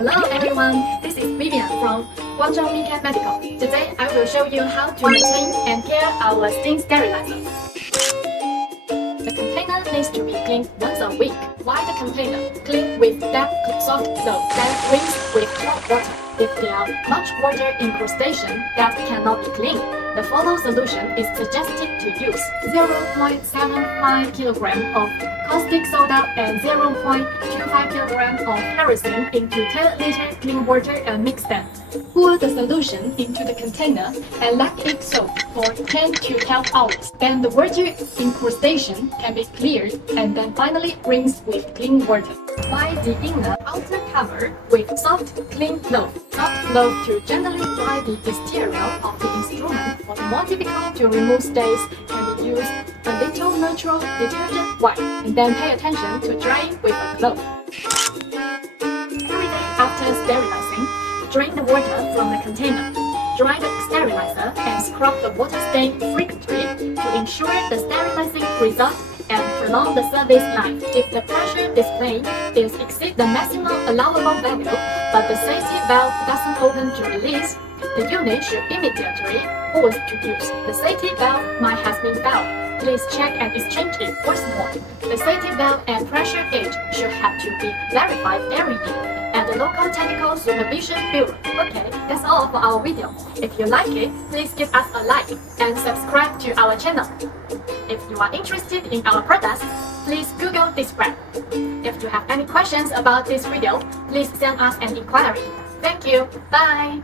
Hello everyone, this is Vivian from Guangzhou MeCan Medical. Today I will show you how to maintain and care our steam sterilizer. The container needs to be cleaned once a week. Why the container? Clean with damp soft cloth, then rinse with hot water. If there are much water incrustation that cannot be cleaned, the following solution is suggested to use 0.75 kg of caustic soda and 0.25 kg of kerosene into 10 liter clean water and mix them. Pour the solution into the container and let it soak for 10 to 12 hours. Then the water incrustation can be cleared and then finally rinse with clean water. Apply the inner outer cover with soft clean cloth. Soft cloth to gently dry the exterior of the instrument. For the more difficult to remove stains, can be used a little neutral detergent wipe and then pay attention to drying with a cloth. Every day after sterilizing, drain the water from the container. Dry the sterilizer and scrub the water stain frequently to ensure the sterilizing result and prolong the service life. If the pressure displayed exceeds the maximum allowable value, but the safety valve doesn't open to release, the unit should immediately pause to use. The safety valve might have been fouled. Please check and exchange it once more. The safety valve and pressure gauge should have to be verified every year at the local Technical Supervision Bureau. Okay, that's all for our video. If you like it, please give us a like and subscribe to our channel. If you are interested in our products, please Google this brand. If you have any questions about this video, please send us an inquiry. Thank you. Bye.